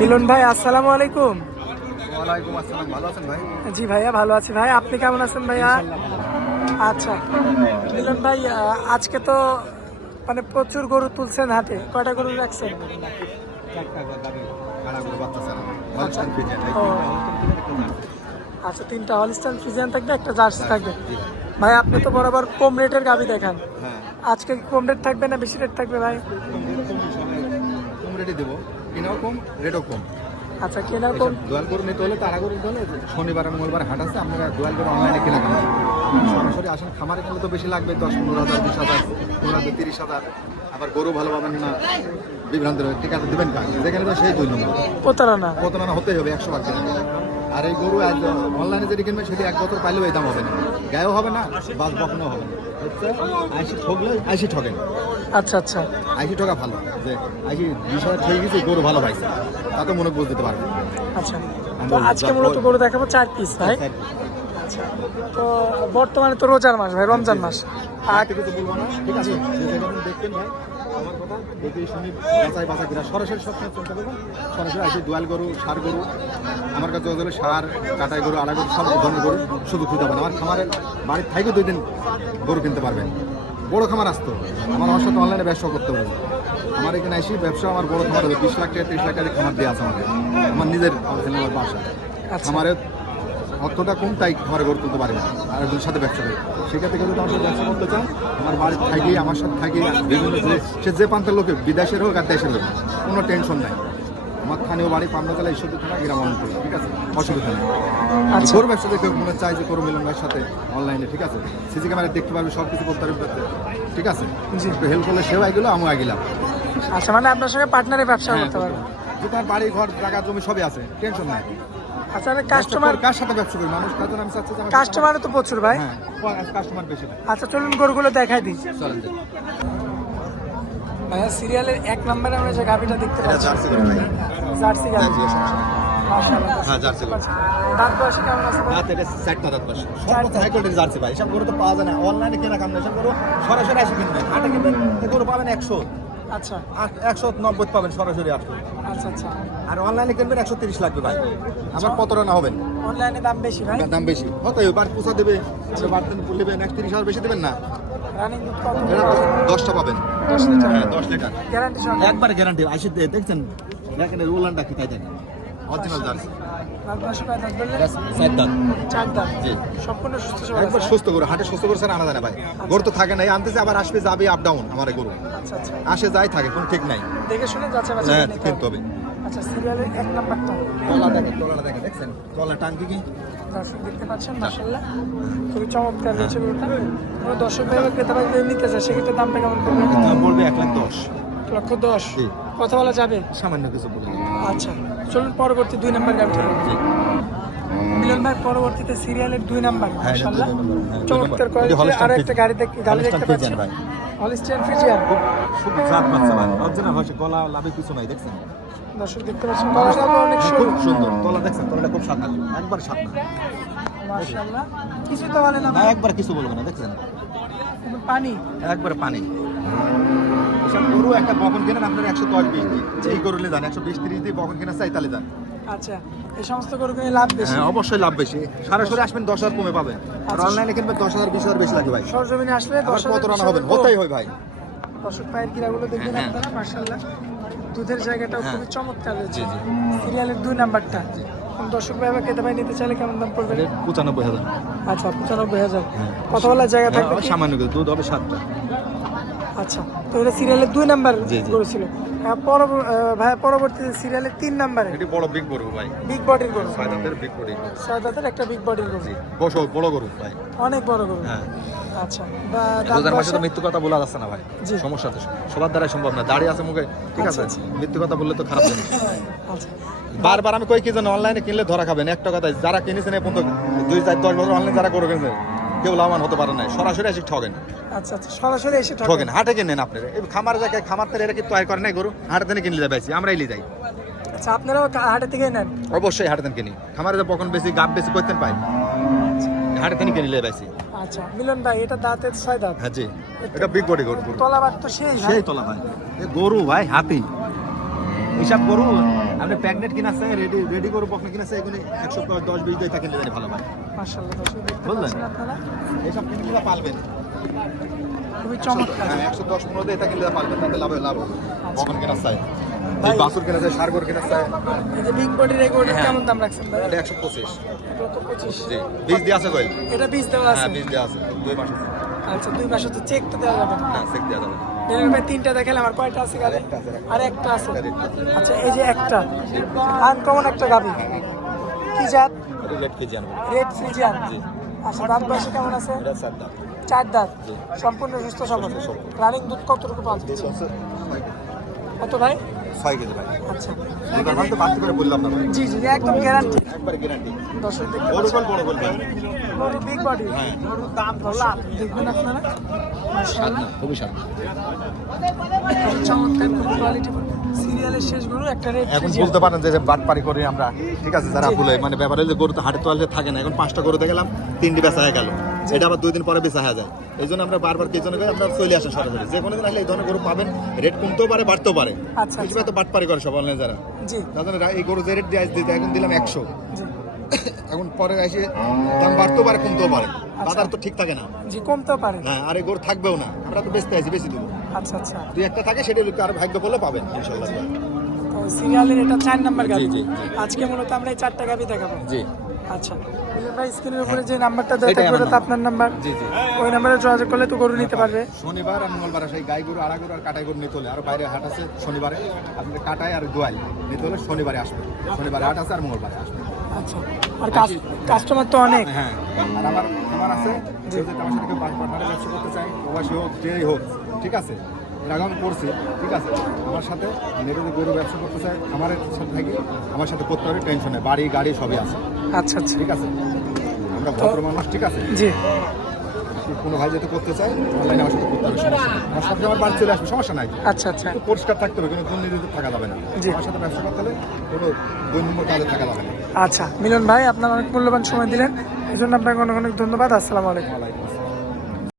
মিলন ভাই, আসসালামু আলাইকুম। ওয়ালাইকুম আসসালাম। ভালো আছেন ভাই? জি ভাইয়া, ভালো আছি ভাই। আপনি কেমন আছেন ভাইয়া? আচ্ছা মিলন ভাই, আজকে তো মানে প্রচুর গরু তুলছেন হাতে, কয়টা গরু রাখছেন? আচ্ছা ও, আচ্ছা তিনটা হলিস্টাইন ফ্রিজিয়ান থাকবে, একটা জার্সি থাকবে। ভাই আপনি তো বরাবর কম রেটের গাভি দেখান, আজকে কি কম রেট থাকবে না বেশি রেট থাকবে ভাই? কম রেটে দেবো, কিনাও কম রেটও কম। আচ্ছা কেনার কম। দোয়াল গরু নিতে হলে তারা গরু নিতে হলে শনিবার আর মঙ্গলবার হাট আছে, আপনারা দোয়াল গরু অনলাইনে কেনা কেনা সরাসরি আসেন। খামারে কিনলে তো বেশি লাগবে, 10-15,000, 20,000, 15,000, 30,000। আবার গরু ভালো পাবেন না, বিভ্রান্ত হবে। ঠিক আছে, দেবেন কাজ যেখানে সেই 2 নম্বর প্রতারণা হতেই হবে 100%। আর এই গরু অনলাইনে যেটি কিনবে সেটি 1 বছর পাইলেও এই দাম হবে না, গায়েও হবে না, বাস বকনও হবে না। হচ্ছে আইসি ঠকলে আইসি ঠকেন। আচ্ছা আচ্ছা, আইসি ঠকা ভালো, যে আইসি 20,000 ঠকে গেছে, গরু ভালো পাইছে, তা তো মনে বুঝতে পারবে। আচ্ছা তো আজকে মূলত গরু দেখাবো 4 পিস ভাই। আচ্ছা তো বর্তমানে তো রোজার মাস ভাই, রমজান মাস। আর কিছু বলবো না, ঠিক আছে? যে জায়গাটা দেখবেন ভাই, আমার কথা দেখে শুনি বাঁচাই বাঁচা কিনা সরাসরি সবসময় চলতে পারবেন। সরাসরি আসি দোয়াল গরু, ষাঁড় গরু আমার কাছে গেলে ষাঁড়, কাটাই গরু, আড়া গরু, সব ধরনের গরু শুধু খুঁজতে পারেন। আমার খামারের বাড়ির থেকে 2 দিন গরু কিনতে পারবেন। বড় খামার আসতো, আমার সাথে অনলাইনে ব্যবসা করতে পারবেন। আমার এখানে আসি ব্যবসা, আমার বড় খামার হবে 20 লাখ টাকা 30 লাখ টাকা খামার দিয়ে আছে আমাদের, আমার নিজের আমার বাসা। খামারের অর্থটা কম, তাই ঘরে গড়ে তুলতে পারি না, আর একজনের সাথে ব্যবসা করি। সেক্ষেত্রে যদি আমার সাথে ব্যবসা করতে চান, আমার বাড়ির থাকি, আমার সাথে থাকি, বিভিন্ন সে যে প্রান্তের লোকে, বিদেশের হোক আর দেশের হোক, কোনো টেনশন নাই। আমার স্থানীয় বাড়ি পাবনা জেলা ঈশ্বরদী থানা, গ্রাম অঞ্চল, ঠিক আছে, অসুবিধা নেই। গরু ব্যবসা দেখে মনে চাই যে করো মিলন ভাইয়ের সাথে অনলাইনে, ঠিক আছে, সিসি ক্যামেরা দেখতে পারবে, সব কিছু করতে পারবে, ঠিক আছে। একটু হেল্প করলে সেও আইগুলো, আমিও আইগিলাম। আচ্ছা মানে আপনার সঙ্গে পার্টনারে ব্যবসা করতে পারবে? যে তার বাড়ি ঘর জায়গা জমি সবই আছে, টেনশন নাই। আচ্ছা কাস্টমার কার সাথে ব্যবসা করি মানুষ, তার জন্য আমি চাচ্ছি কাস্টমারও তো প্রচুর ভাই। হ্যাঁ, কাস্টমার বেশি। আচ্ছা চলুন গরুগুলো দেখাই দিই। চলেন ভাইয়া সিরিয়ালের 1 নম্বরে আমরা যে গাভিটা দেখতে পাচ্ছি, জার্সি গরু ভাই। জার্সি গাভি। মাশাআল্লাহ। হ্যাঁ, জার্সি গরু। দাঁত বয়সে কেমন আছে ভাই? দাঁত এটা 4টা দাঁত বয়স। সর্বোচ্চ হাই কোয়ালিটির জার্সি ভাই। এসব গরু তো পাওয়া যায় না, অনলাইনে কেনা কাম না। এসব গরু সরাসরি এসে কিনবেন, হাটে কিনবেন, এই গরু পাবেন 100, আচ্ছা 190 পাবেন সরাসরি আসলে। আচ্ছা আচ্ছা, আর অনলাইনে কিনবেন 130 লাগবে ভাই। আমার প্রতারণা হবেন, অনলাইনে দাম বেশি ভাই। দাম বেশি হতেই বার পোষা দেবে, বাড়তেন নেবেন 31,000 বেশি দেবেন না। রানিং দুধ কত? এটা 10টা পাবেন, 10 লিটার। হ্যাঁ 10 লিটার গ্যারান্টি সহ একবারে গ্যারান্টি। আসে দেখছেন, দেখেন রোলানটা কি তাই দেখেন, অরিজিনাল জার্সি। দাঁত বয়সে কয় দাঁত বললেন? 4 দাঁত। 4 দাঁত। জি, সম্পূর্ণ সুস্থ সবল একবার আছে? সুস্থ গরু, হাটে সুস্থ গরু ছাড়া আনা যায় না ভাই। গরু তো থাকে না, আনতেছে আবার আসবে যাবে, আপ ডাউন আমার এই গরু। আচ্ছা আচ্ছা, আসে যায় থাকে, কোনো ঠিক নাই। দেখে শুনে যাচাই বাছাই হ্যাঁ, করে নিতে কিনতে হবে। হবে। আচ্ছা সিরিয়ালের 1 নাম্বারটা তলাটা দেখেন, দেখছেন তলা টাঙ্কি কি দর্শক দেখতে পাচ্ছেন, মাশাআল্লাহ খুবই চমৎকার রয়েছে গরুটা। কোনো দর্শক ভাই বা ক্রেতা ভাই যদি নিতে চায় সেক্ষেত্রে দামটা কেমন পড়বে? দাম পড়বে 1,10,000। 1,10,000। জি। কথা বলা যাবে? সামান্য কিছু বলে দেবো। আচ্ছা চলুন পরবর্তী 2 নাম্বার গাড়িটা। মিলন ভাই পরবর্তীতে সিরিয়ালের 2 নাম্বার, হ্যাঁ, মাশাআল্লাহ দুই নাম্বার, হ্যাঁ, চমৎকার দুই করে নাম্বার। আরো একটা গাড়ি দেখতে হলিস্টাইন পাচ্ছেন ফ্রিজিয়ান ভাই। Holstein Friesian. শুধু জাত বাচ্চা ভাই, অরিজিনাল ভাষা, গলা লাভে কিছু নাই, দেখছেন দর্শক দেখতে পাচ্ছেন গলাটা অনেক খুব সুন্দর, সুন্দর। তলা দেখছেন, তলাটা খুব সাদা, একবার সাদা, মাশাআল্লাহ কিছু তো বলে না না ভাই, একবার কিছু বলবো না, দেখছেন কিন্তু পানি। একবার পানি। এসব গরু একটা বকন কেনেন আপনার 110-20 দিয়ে, এই গরু নিয়ে যান 120-30 দিয়ে বকন কেনা চাই, তাহলে যান। আচ্ছা এই সমস্ত গরুগুলো লাভ বেশি? হ্যাঁ অবশ্যই লাভ বেশি। সরাসরি আসবেন 10,000 কমে পাবেন, আর আচ্ছা। অনলাইনে কিনবেন 10,000 20,000 বেশি লাগবে ভাই। সরজমিনে আসলে আবার 10,000 প্রতারণা হবেন, হতেই হয় ভাই। দর্শক পায়ের গিরাগুলো দেখবেন হ্যাঁ। আপনারা, মাশাআল্লাহ দুধের জায়গাটাও হ্যাঁ। খুবই চমৎকার রয়েছে। জি, জি। সিরিয়ালের 2 নাম্বারটা দর্শক ভাই বা ক্রেতা ভাই নিতে চাইলে কেমন দাম পড়বে? 95,000। আচ্ছা 95,000। হ্যাঁ। কথা বলার জায়গা থাকবে কি? সামান্য কিছু, দুধ হবে 7টা। আচ্ছা তো এটা সিরিয়ালের 2 নাম্বার জি, জি। গরু ছিল। ভাই পরবর্তীতে সিরিয়ালের 3 নাম্বারে এটি বড় বিগ গরু ভাই, বিগ বডির গরু, 6 দাঁতের বিগ বডি। 6 দাঁতের একটা বিগ বডির গরু, বড় গরু ভাই। অনেক বড় গরু। হ্যাঁ, আচ্ছা দাঁত রোজার মাসে তো বয়সে- মৃত্যু কথা বলা যাচ্ছে না ভাই, জি। সমস্যা তো সবার দ্বারাই সম্ভব না, দাঁড়িয়ে আছে মুখে, ঠিক আছে, আচ্ছা, মৃত্যু কথা বললে তো খারাপ জিনিস। আচ্ছা বারবার আমি কই কি জানো, অনলাইনে কিনলে ধরা খাবেন, একটা কথাই, যারা কিনেছেন এই পর্যন্ত 2-4-10 বছর অনলাইন যারা করে কিনেছে, কেউ লাভবান হতে পারে না, সরাসরি এসে ঠকেন। আচ্ছা আচ্ছা, সরাসরি এসে ঠকেন, হাটে কিনেন আপনারা, এই খামার জায়গায় খামার থেকে এরা কি তৈরি করে নাই গরু, হাটে থেকে কিনলে যাইছি, আমরাই নিয়ে যাই। আচ্ছা আপনারাও হাটে থেকে নেন? অবশ্যই হাটে থেকে কিনি, খামারে যে বকন বেশি গাব বেশি করতেন পাই, হাটে থেকে কিনলে যাইছি। আচ্ছা মিলন ভাই এটা দাঁতের 6 দাঁত, হ্যাঁ জি, এটা বিগ বডি গরু, তলাবার তো সেই সেই তোলা ভাই, এ গরু ভাই, হাতি হিসাব গরু আপনি প্যাগনেট কিনা চাই রেডি করে বকনা কিনা চাই এগুলো 110-20 দিয়ে কিনলে জানি ভালো হয় মাশাআল্লাহ দর্শক দেখতে বুঝলেন? পাচ্ছেন আপনারা এইসব কিনলে পালবেন খুবই চমৎকার। হ্যাঁ 110-15 দিয়ে এটা কিনলে পালবেন তাতে লাভ হবে বকন কিনা চাই ভাই। এই বাছুর কিনা চাই সারগর কিনা চাই এই যে বিগ বডির এগুলো কেমন দাম রাখছেন ভাই? এটা 125 125 জি বীজ দিয়ে আছে কইল এটা বীজ দেওয়া আছে? হ্যাঁ বীজ দিয়ে আছে 2 মাস আছে আচ্ছা 2 মাসে তো চেক তো দেওয়া যাবে না। না চেক দেওয়া যাবে না মিলন ভাই তিনটা দেখালে আমার কয়টা আছে গাড়ি? আরেকটা আছে, আর একটা আছে। আরেকটা। আচ্ছা এই যে একটা আনকমন একটা গাবি কি জাত? এটা রেড কেজি আনবো রেড ফ্রিজিয়ান। জি। আচ্ছা দাঁত বয়সে কেমন আছে? এটা 7 দাম 4 দাঁত। জি। সম্পূর্ণ সুস্থ সবল। সুস্থ সবল। রানিং দুধ কতটুকু পাওয়া যাচ্ছে? কত ভাই? 6 কেজি ভাই আচ্ছা এবার মানে তো বাড়তি করে বললাম না ভাই জি জি একদম গ্যারান্টি। একবার গ্যারান্টি দর্শক দেখতে বড় পাচ্ছেন বল ভাই গরু বিগ বডি। হ্যাঁ দাম বললাম দেখবেন আপনারা মাশাআল্লাহ খুবই সাত চমৎকার কোয়ালিটি সিরিয়ালের শেষ গরু একটা রেড এখন বলতে পারেন যে বাটপারি করি আমরা ঠিক আছে যারা ভুলে মানে ব্যাপারে যে গরু তো হাটে তোয়ালে থাকে না এখন 5টা গরুতে গেলাম 3টি বেচা হয়ে গেল এটা আবার 2 দিন পরে বেচা হয়ে যায় এই জন্য আমরা বারবার কি জন্য আমরা চলে আসেন সরাসরি যে কোনো দিন আসলে এই ধরনের গরু পাবেন রেট কমতেও পারে বাড়তেও পারে আচ্ছা কিছু তো বাটপারি করে সব অনলাইন যারা জি তাদের এই গরু যে রেট দিয়ে দিতে এখন দিলাম 100 জি এখন পরে এসে দাম বাড়তেও পারে কমতেও পারে বাজার তো ঠিক থাকে না জি কমতেও পারে। হ্যাঁ আর এই গরু থাকবেও না আমরা তো বেচতে আছি বেশি দেবো আচ্ছা আচ্ছা 2-1টা থাকে সেটা আর ভাগ্য করলে পাবেন ইনশাল্লাহ তো সিরিয়ালের এটা 4 নাম্বার গাবি। জি, জি। আজকে মূলত আমরা এই 4টা গাবি দেখাবো। জি আচ্ছা মিলন ভাই স্ক্রিনের উপরে যে নাম্বারটা দেওয়া এটাই থাকবে আমার ওটা তো আপনার নাম্বার। জি জি ওই নাম্বারে যোগাযোগ করলে তো গরু নিতে পারবে। শনিবার আর মঙ্গলবার আসে এই গাই গরু আড়া গরু আর কাটাই গরু নিতে হলে আর বাইরে হাট আছে শনিবারে আপনাদের কাটাই আর দোয়াল নিতে হলে শনিবারে আসবে শনিবারে হাট আছে আর মঙ্গলবারে আসবে আচ্ছা আর কাস্টমার তো অনেক। হ্যাঁ আর আমার আছে যে আমার সাথে কেউ পার্টনারে ব্যবসা করতে চাই প্রবাসী হোক যেই হোক ঠিক আছে এর আগে আমি করছি ঠিক আছে আমার সাথে নেবে গরু ব্যবসা করতে চাই আমার সাথে থাকি আমার সাথে করতে হবে টেনশন নেই বাড়ি গাড়ি সবই আছে আচ্ছা আচ্ছা ঠিক আছে আমরা ভদ্র মানুষ ঠিক আছে জি কোনো ভাই যেতে করতে চাই অনলাইনে আমার সাথে করতে হবে সমস্যা নেই আমার সাথে আমার বাড়ি চলে আসবে সমস্যা নাই আচ্ছা আচ্ছা একটু পরিষ্কার থাকতে হবে কোনো দুর্নীতিতে থাকা যাবে না জি। আমার সাথে ব্যবসা করতে হলে কোনো 2 নম্বর কাজে থাকা যাবে না আচ্ছা মিলন ভাই আপনার অনেক মূল্যবান সময় দিলেন এই জন্য আপনাকে অনেক অনেক ধন্যবাদ। আসসালামু আলাইকুম। ওয়ালাইকুম